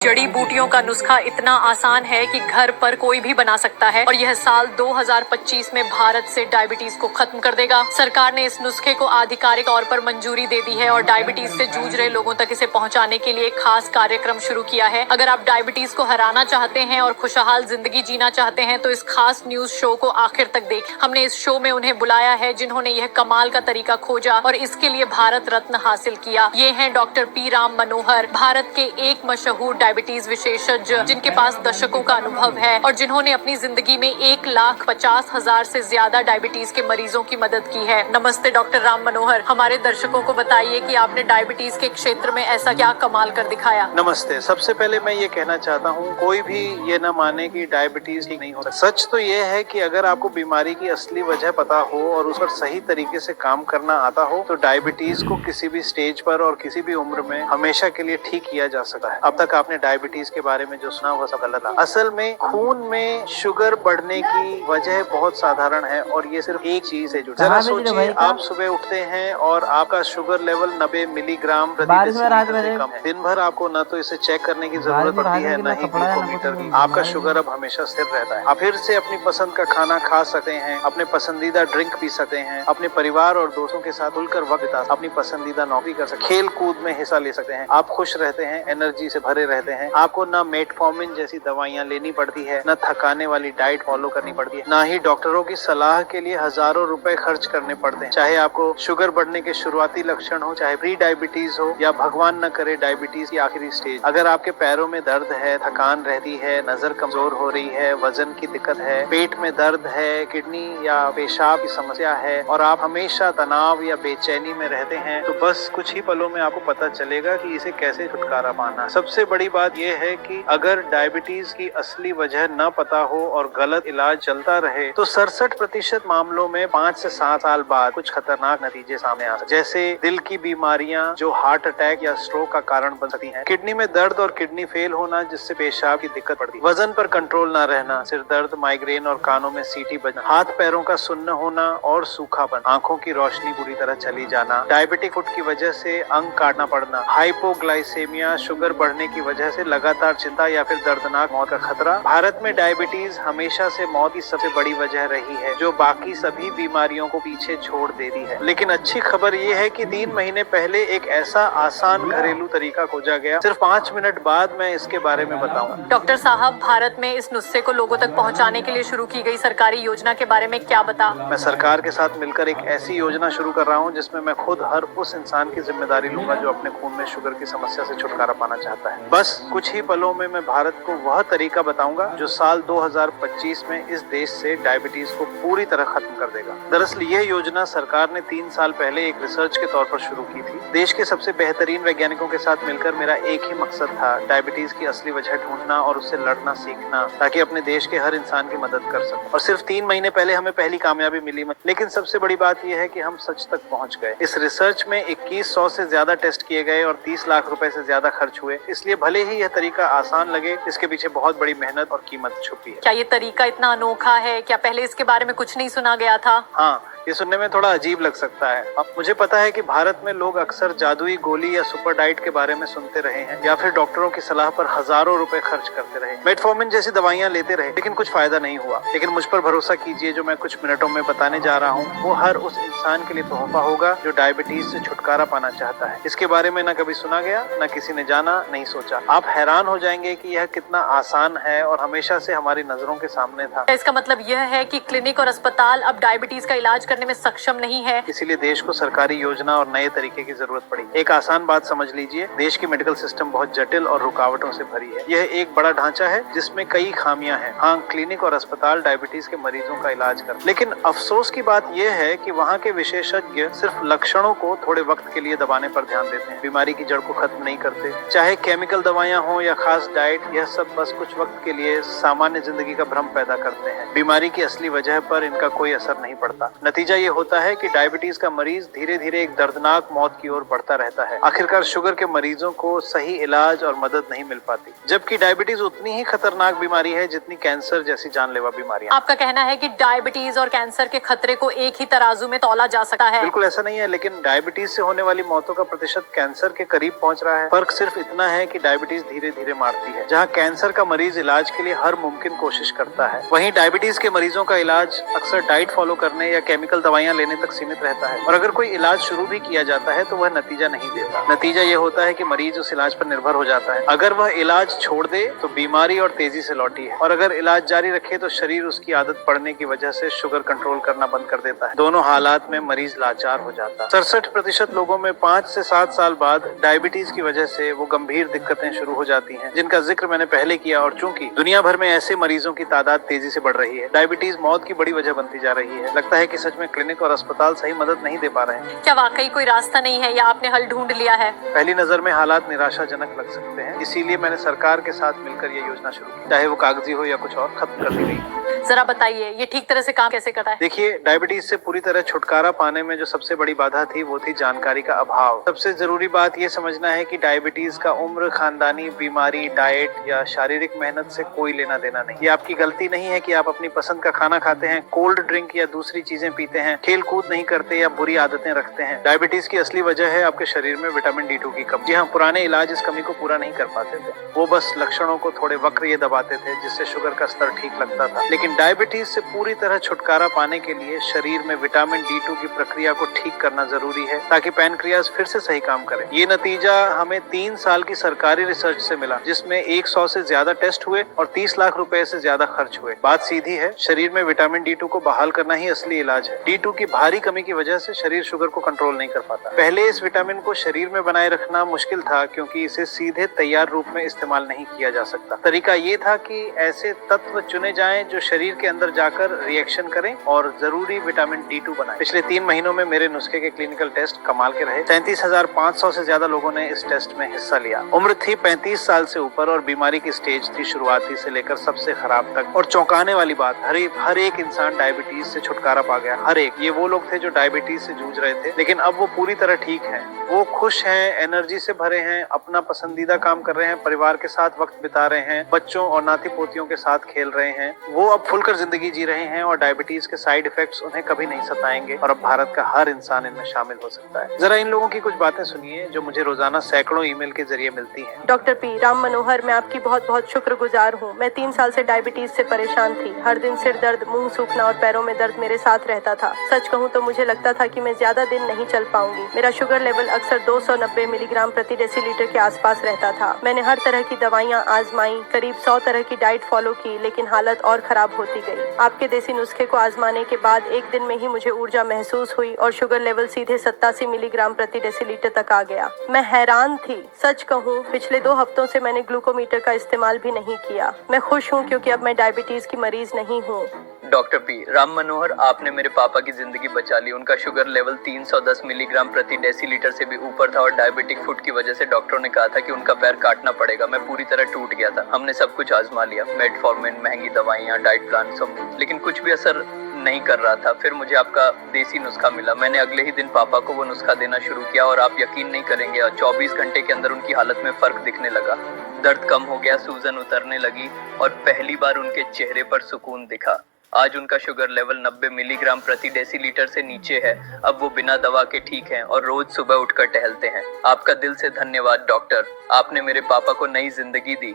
जड़ी बूटियों का नुस्खा इतना आसान है कि घर पर कोई भी बना सकता है और यह साल 2025 में भारत से डायबिटीज को खत्म कर देगा। सरकार ने इस नुस्खे को आधिकारिक तौर पर मंजूरी दे दी है और डायबिटीज से जूझ रहे लोगों तक इसे पहुंचाने के लिए एक खास कार्यक्रम शुरू किया है। अगर आप डायबिटीज को हराना चाहते हैं और खुशहाल जिंदगी जीना चाहते हैं तो इस खास न्यूज शो को आखिर तक देखें। हमने इस शो में उन्हें बुलाया है जिन्होंने यह कमाल का तरीका खोजा और इसके लिए भारत रत्न हासिल किया। ये हैं डॉक्टर पी राम मनोहर, भारत के एक मशहूर डायबिटीज विशेषज्ञ जिनके पास दशकों का अनुभव है और जिन्होंने अपनी जिंदगी में 1,50,000 से ज्यादा डायबिटीज के मरीजों की मदद की है। नमस्ते डॉक्टर राम मनोहर, हमारे दर्शकों को बताइए कि आपने डायबिटीज के क्षेत्र में ऐसा क्या कमाल कर दिखाया। नमस्ते। सबसे पहले मैं ये कहना चाहता हूँ, कोई भी ये न माने कि डायबिटीज ठीक नहीं हो सकता। सच तो ये है कि अगर आपको बीमारी की असली वजह पता हो और उस पर सही तरीके से काम करना आता हो तो डायबिटीज को किसी भी स्टेज पर और किसी भी उम्र में हमेशा के लिए ठीक किया जा सकता है। अब तक आपने डायबिटीज के बारे में जो सुना वो सब गलत है। असल में खून में शुगर बढ़ने की वजह बहुत साधारण है और ये सिर्फ एक चीज है। जरा सोचिए, आप सुबह उठते हैं और आपका शुगर लेवल 90 मिलीग्राम प्रति डेसीलीटर से कम है। दिन भर आपको न तो इसे चेक करने की जरूरत पड़ती है न ही ग्लूकोमीटर की। आपका शुगर अब हमेशा स्थिर रहता है। आप फिर से अपनी पसंद का खाना खा सकते हैं, अपने पसंदीदा ड्रिंक पी सकते हैं, अपने परिवार और दोस्तों के साथ खुलकर वक्त बिता, अपनी पसंदीदा नौकरी कर सकते हैं, खेल कूद में हिस्सा ले सकते हैं। आप खुश रहते हैं, एनर्जी से भरे रहते हैं। आपको न मेटफॉर्मिन जैसी दवाइयाँ लेनी पड़ती है, न थकाने वाली डाइट फॉलो करनी पड़ती है, न ही डॉक्टरों की सलाह के लिए हजारों रुपए खर्च करने पड़ते हैं। चाहे आपको शुगर बढ़ने के शुरुआती लक्षण हो, चाहे प्री डायबिटीज हो या भगवान न करे डायबिटीज की आखिरी स्टेज। अगर आपके पैरों में दर्द है, थकान रहती है, नजर कमजोर हो रही है, वजन की दिक्कत है, पेट में दर्द है, किडनी या पेशाब की समस्या है और आप हमेशा तनाव या बेचैनी में रहते हैं तो बस कुछ ही पलों में आपको पता चलेगा कि इसे कैसे छुटकारा पाना। सबसे बड़ी बात यह है कि अगर डायबिटीज की असली वजह न पता हो और गलत इलाज चलता रहे तो 67% मामलों में 5 से 7 साल बाद कुछ खतरनाक नतीजे सामने आ सकते हैं, जैसे दिल की बीमारियां जो हार्ट अटैक या स्ट्रोक का कारण बन सकती हैं, किडनी में दर्द और किडनी फेल होना जिससे पेशाब की दिक्कत पड़ती है, वजन पर कंट्रोल न रहना, सिर दर्द, माइग्रेन और कानों में सीटी बजना, हाथ पैरों का सुन्न होना और सूखापन, आंखों की रोशनी पूरी तरह चली जाना, डायबिटिक फुट की वजह से अंग काटना पड़ना, हाइपोग्लाइसेमिया, शुगर बढ़ने की वजह से लगातार चिंता या फिर दर्दनाक मौत का खतरा। भारत में डायबिटीज हमेशा से मौत की सबसे बड़ी वजह रही है जो बाकी सभी बीमारियों को पीछे छोड़ देती है। लेकिन अच्छी खबर ये है कि 3 महीने पहले एक ऐसा आसान घरेलू तरीका खोजा गया। सिर्फ 5 मिनट बाद मैं इसके बारे में बताऊंगा। डॉक्टर साहब, भारत में इस नुस्खे को लोगों तक पहुंचाने के लिए शुरू की गई सरकारी योजना के बारे में क्या बता। मैं सरकार के साथ मिलकर एक ऐसी योजना शुरू कर रहा हूँ जिसमें मैं खुद हर उस इंसान की जिम्मेदारी लूंगा जो अपने खून में शुगर की समस्या से छुटकारा पाना चाहता है। बस कुछ ही पलों में मैं भारत को वह तरीका बताऊंगा जो साल 2025 में इस देश से डायबिटीज को पूरी तरह खत्म कर देगा। दरअसल यह योजना सरकार ने 3 साल पहले एक रिसर्च के तौर पर शुरू की थी। देश के सबसे बेहतरीन वैज्ञानिकों के साथ मिलकर मेरा एक ही मकसद था, डायबिटीज की असली वजह ढूंढना और उससे लड़ना सीखना ताकि अपने देश के हर इंसान की मदद कर सकूं। और सिर्फ 3 महीने पहले हमें पहली कामयाबी मिली, लेकिन सबसे बड़ी बात यह है कि हम सच तक पहुंच गए। इस रिसर्च में 2100 से ज्यादा टेस्ट किए गए और 30 लाख रुपए से ज्यादा खर्च हुए। इसलिए भले ही यह तरीका आसान लगे, इसके पीछे बहुत बड़ी मेहनत और कीमत छुपी है। क्या ये तरीका इतना अनोखा है? क्या पहले इसके बारे में कुछ नहीं सुना गया था? हाँ, ये सुनने में थोड़ा अजीब लग सकता है। अब मुझे पता है कि भारत में लोग अक्सर जादुई गोली या सुपर डाइट के बारे में सुनते रहे हैं या फिर डॉक्टरों की सलाह पर हजारों रुपए खर्च करते रहे, मेटफॉर्मिन जैसी दवाइयां लेते रहे, लेकिन कुछ फायदा नहीं हुआ। लेकिन मुझ पर भरोसा कीजिए, जो मैं कुछ मिनटों में बताने जा रहा हूँ वो हर उस इंसान के लिए तोहफा होगा जो डायबिटीज से छुटकारा पाना चाहता है। इसके बारे में न कभी सुना गया, न किसी ने जाना, नहीं सोचा। आप हैरान हो जाएंगे कि यह कितना आसान है और हमेशा से हमारी नजरों के सामने था। इसका मतलब यह है कि क्लिनिक और अस्पताल अब डायबिटीज का इलाज करने में सक्षम नहीं है। इसीलिए देश को सरकारी योजना और नए तरीके की जरूरत पड़ी। एक आसान बात समझ लीजिए, देश की मेडिकल सिस्टम बहुत जटिल और रुकावटों से भरी है। यह एक बड़ा ढांचा है जिसमें कई खामियां हैं। हाँ, क्लिनिक और अस्पताल डायबिटीज के मरीजों का इलाज कर, लेकिन अफसोस की बात यह है कि वहाँ के विशेषज्ञ सिर्फ लक्षणों को थोड़े वक्त के लिए दबाने पर ध्यान देते हैं, बीमारी की जड़ को खत्म नहीं करते। चाहे केमिकल दवाइयाँ हो या खास डाइट, यह सब बस कुछ वक्त के लिए सामान्य जिंदगी का भ्रम पैदा करते हैं। बीमारी की असली वजह पर इनका कोई असर नहीं पड़ता। नतीजा नतीजा ये होता है कि डायबिटीज का मरीज धीरे धीरे एक दर्दनाक मौत की ओर बढ़ता रहता है। आखिरकार शुगर के मरीजों को सही इलाज और मदद नहीं मिल पाती, जबकि डायबिटीज उतनी ही खतरनाक बीमारी है जितनी कैंसर जैसी जानलेवा बीमारियां। आपका कहना है कि डायबिटीज और कैंसर के खतरे को एक ही तराजू में तौला जा सकता है? बिल्कुल ऐसा नहीं है, लेकिन डायबिटीज से होने वाली मौतों का प्रतिशत कैंसर के करीब पहुंच रहा है। फर्क सिर्फ इतना है कि डायबिटीज धीरे धीरे मारती है, जहां कैंसर का मरीज इलाज के लिए हर मुमकिन कोशिश करता है, वहीं डायबिटीज के मरीजों का इलाज अक्सर डाइट फॉलो करने या केमिकल दवाइयां लेने तक सीमित रहता है। और अगर कोई इलाज शुरू भी किया जाता है तो वह नतीजा नहीं देता। नतीजा ये होता है कि मरीज उस इलाज पर निर्भर हो जाता है। अगर वह इलाज छोड़ दे तो बीमारी और तेजी से लौटी है, और अगर इलाज जारी रखे तो शरीर उसकी आदत पड़ने की वजह से शुगर कंट्रोल करना बंद कर देता है। दोनों हालात में मरीज लाचार हो जाता है। 67% लोगों में 5 से 7 साल बाद डायबिटीज की वजह से वो गंभीर दिक्कतें शुरू हो जाती हैं, जिनका जिक्र मैंने पहले किया। और चूंकि दुनिया भर में ऐसे मरीजों की तादाद तेजी से बढ़ रही है, डायबिटीज मौत की बड़ी वजह बनती जा रही है। लगता है कि सच में क्लिनिक और अस्पताल सही मदद नहीं दे पा रहे हैं। क्या वाकई कोई रास्ता नहीं है या आपने हल ढूंढ लिया है? पहली नजर में हालात निराशाजनक लग सकते हैं, इसीलिए मैंने सरकार के साथ मिलकर ये योजना शुरू की, चाहे वो कागजी हो या कुछ और, खत्म कर दी गई। जरा बताइए ये ठीक तरह से काम कैसे करता है? देखिए, डायबिटीज से पूरी तरह छुटकारा पाने में जो सबसे बड़ी बाधा थी वो थी जानकारी का अभाव। सबसे जरूरी बात ये समझना है कि डायबिटीज का उम्र, खानदानी बीमारी, डाइट या शारीरिक मेहनत से कोई लेना देना नहीं। ये आपकी गलती नहीं है कि आप अपनी पसंद का खाना खाते हैं, कोल्ड ड्रिंक या दूसरी चीजें पीते हैं, खेल कूद नहीं करते या बुरी आदतें रखते हैं। डायबिटीज की असली वजह है आपके शरीर में विटामिन D2 की कमी। जी हाँ, पुराने इलाज इस कमी को पूरा नहीं कर पाते थे, वो बस लक्षणों को थोड़े वक्र ये दबाते थे जिससे शुगर का स्तर ठीक लगता था। लेकिन डायबिटीज से पूरी तरह छुटकारा पाने के लिए शरीर में विटामिन D2 की प्रक्रिया को ठीक करना जरूरी है, ताकि पैनक्रियाज फिर से सही काम करे। ये नतीजा हमें 3 साल की सरकारी रिसर्च से मिला, जिसमें 100 से ज्यादा टेस्ट हुए और 30 लाख रुपए से ज्यादा खर्च हुए। बात सीधी है, शरीर में विटामिन D2 को बहाल करना ही असली इलाज है। D2 की भारी कमी की वजह से शरीर शुगर को कंट्रोल नहीं कर पाता। पहले इस विटामिन को शरीर में बनाए रखना मुश्किल था, क्योंकि इसे सीधे तैयार रूप में इस्तेमाल नहीं किया जा सकता। तरीका ये था कि ऐसे तत्व चुने जाएं जो शरीर के अंदर जाकर रिएक्शन करें और जरूरी विटामिन D2 बनाएं। पिछले 3 महीनों में मेरे नुस्खे के क्लिनिकल टेस्ट कमाल के रहे। 33,500 से ज्यादा लोगों ने इस टेस्ट में हिस्सा लिया। उम्र थी 35 साल से ऊपर और बीमारी की स्टेज थी शुरुआती से लेकर सबसे खराब तक। और चौंकाने वाली बात, हर एक इंसान डायबिटीज से छुटकारा पा गया। हर एक। ये वो लोग थे जो डायबिटीज से जूझ रहे थे, लेकिन अब वो पूरी तरह ठीक हैं। वो खुश हैं, एनर्जी से भरे हैं, अपना पसंदीदा काम कर रहे हैं, परिवार के साथ वक्त बिता रहे हैं, बच्चों और नाती पोतियों के साथ खेल रहे हैं। वो अब खुलकर जिंदगी जी रहे हैं और डायबिटीज के साइड इफेक्ट्स उन्हें कभी नहीं सताएंगे। और अब भारत का हर इंसान इनमें शामिल हो सकता है। जरा इन लोगों की कुछ बातें सुनिए जो मुझे रोजाना सैकड़ों ईमेल के जरिए मिलती हैं। डॉक्टर पी राम मनोहर, मैं आपकी बहुत बहुत शुक्रगुजार हूँ। मैं 3 साल से डायबिटीज से परेशान थी। हर दिन सिर दर्द, मुंह सूखना और पैरों में दर्द मेरे साथ रहता था। सच कहूँ तो मुझे लगता था कि मैं ज्यादा दिन नहीं चल पाऊंगी। मेरा शुगर लेवल अक्सर 290 मिलीग्राम प्रति डेसीलीटर के आसपास रहता था। मैंने हर तरह की दवाइयाँ आजमाई, करीब 100 तरह की डाइट फॉलो की, लेकिन हालत और खराब होती गई। आपके देसी नुस्खे को आजमाने के बाद एक दिन में ही मुझे ऊर्जा महसूस हुई और शुगर लेवल सीधे 87 मिलीग्राम प्रति डेसीलीटर तक आ गया। मैं हैरान थी। सच कहूँ, पिछले 2 हफ्तों से मैंने ग्लूकोमीटर का इस्तेमाल भी नहीं किया। मैं खुश हूँ क्योंकि अब मैं डायबिटीज की मरीज नहीं हूँ। डॉक्टर पी राम मनोहर, आपने मेरे पापा की जिंदगी बचा ली। उनका शुगर लेवल 310 मिलीग्राम प्रति डेसीलीटर से भी ऊपर था और डायबिटिक फूड की वजह से डॉक्टरों ने कहा था कि उनका पैर काटना पड़ेगा। मैं पूरी तरह टूट गया था। हमने सब कुछ आजमा लिया, मेटफॉर्मिन, महंगी दवाइयाँ, डाइट प्लान, सब, लेकिन कुछ भी असर नहीं कर रहा था। फिर मुझे आपका देसी नुस्खा मिला। मैंने अगले ही दिन पापा को वो नुस्खा देना शुरू किया और आप यकीन नहीं करेंगे, 24 घंटे के अंदर उनकी हालत में फर्क दिखने लगा। दर्द कम हो गया, सूजन उतरने लगी और पहली बार उनके चेहरे पर सुकून दिखा। आज उनका शुगर लेवल 90 मिलीग्राम प्रति डेसीलीटर से नीचे है। अब वो बिना दवा के ठीक हैं और रोज सुबह उठकर टहलते हैं। आपका दिल से धन्यवाद डॉक्टर, आपने मेरे पापा को नई जिंदगी दी।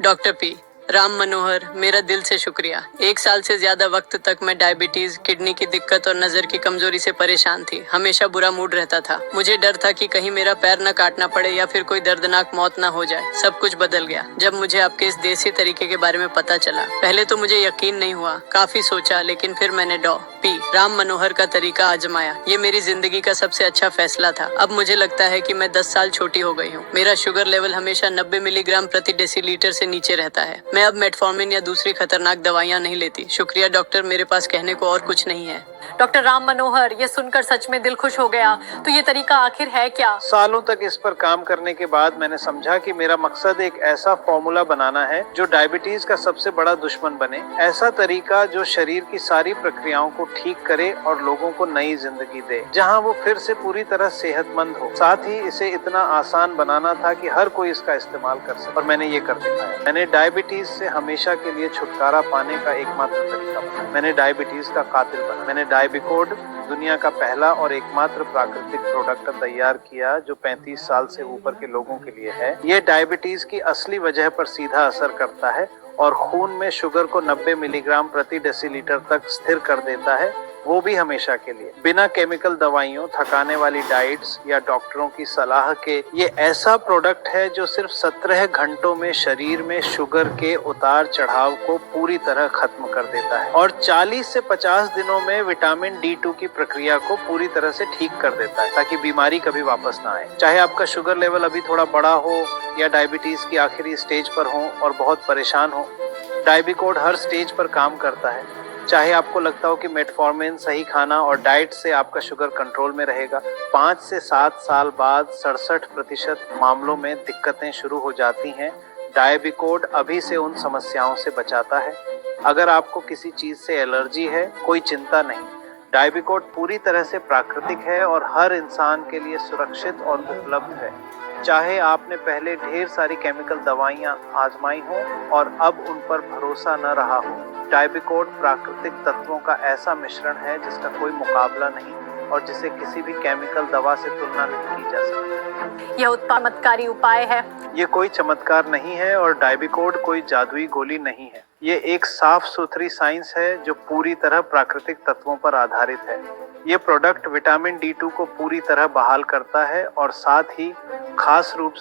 डॉक्टर पी राम मनोहर, मेरा दिल से शुक्रिया। 1 साल से ज्यादा वक्त तक मैं डायबिटीज, किडनी की दिक्कत और नजर की कमजोरी से परेशान थी। हमेशा बुरा मूड रहता था। मुझे डर था कि कहीं मेरा पैर न काटना पड़े या फिर कोई दर्दनाक मौत न हो जाए। सब कुछ बदल गया जब मुझे आपके इस देसी तरीके के बारे में पता चला। पहले तो मुझे यकीन नहीं हुआ, काफी सोचा, लेकिन फिर मैंने पी राम मनोहर का तरीका आजमाया। ये मेरी जिंदगी का सबसे अच्छा फैसला था। अब मुझे लगता है कि मैं 10 साल छोटी हो गई हूँ। मेरा शुगर लेवल हमेशा 90 मिलीग्राम प्रति डेसीलीटर से नीचे रहता है। मैं अब मेटफॉर्मिन या दूसरी खतरनाक दवाइयाँ नहीं लेती। शुक्रिया डॉक्टर, मेरे पास कहने को और कुछ नहीं है। डॉक्टर राम मनोहर, ये सुनकर सच में दिल खुश हो गया। तो ये तरीका आखिर है क्या? सालों तक इस पर काम करने के बाद मैंने समझा कि मेरा मकसद एक ऐसा फॉर्मूला बनाना है जो डायबिटीज का सबसे बड़ा दुश्मन बने। ऐसा तरीका जो शरीर की सारी प्रक्रियाओं को ठीक करे और लोगों को नई जिंदगी दे, जहां वो फिर से पूरी तरह सेहतमंद हो। साथ ही इसे इतना आसान बनाना था कि हर कोई इसका इस्तेमाल कर सके, और मैंने ये कर दिखाया। मैंने डायबिटीज से हमेशा के लिए छुटकारा पाने का एकमात्र तरीका बनाया। मैंने डायबिटीज का कातिल बना। मैंने डायबिकोड, दुनिया का पहला और एकमात्र प्राकृतिक प्रोडक्ट तैयार किया जो 35 साल से ऊपर के लोगों के लिए है। ये डायबिटीज की असली वजह पर सीधा असर करता है और खून में शुगर को 90 मिलीग्राम प्रति डेसीलीटर तक स्थिर कर देता है, वो भी हमेशा के लिए, बिना केमिकल दवाइयों, थकाने वाली डाइट्स या डॉक्टरों की सलाह के। ये ऐसा प्रोडक्ट है जो सिर्फ 17 घंटों में शरीर में शुगर के उतार चढ़ाव को पूरी तरह खत्म कर देता है और 40 से 50 दिनों में विटामिन D2 की प्रक्रिया को पूरी तरह से ठीक कर देता है, ताकि बीमारी कभी वापस ना आए। चाहे आपका शुगर लेवल अभी थोड़ा बड़ा हो या डायबिटीज की आखिरी स्टेज पर हो और बहुत परेशान हो, डायबिकोड हर स्टेज पर काम करता है। चाहे आपको लगता हो कि मेटफॉर्मिन, सही खाना और डाइट से आपका शुगर कंट्रोल में रहेगा, 5 से 7 साल बाद 67% मामलों में दिक्कतें शुरू हो जाती हैं। डायबिकोड अभी से उन समस्याओं से बचाता है। अगर आपको किसी चीज से एलर्जी है, कोई चिंता नहीं। डायबिकोड पूरी तरह से प्राकृतिक है और हर इंसान के लिए सुरक्षित और उपलब्ध है। चाहे आपने पहले ढेर सारी केमिकल दवाइयां आजमाई हो और अब उन पर भरोसा न रहा हो, डायबिकोड प्राकृतिक तत्वों का ऐसा मिश्रण है जिसका कोई मुकाबला नहीं और जिसे किसी भी केमिकल दवा से तुलना नहीं की जा सकती। यह चमत्कारी उपाय है। ये कोई चमत्कार नहीं है और डायबिकोड कोई जादुई गोली नहीं है। ये एक साफ सुथरी साइंस है जो पूरी तरह प्राकृतिक तत्वों पर आधारित है। ये प्रोडक्ट विटामिन D2 को पूरी तरह बहाल करता है और साथ ही खास रूप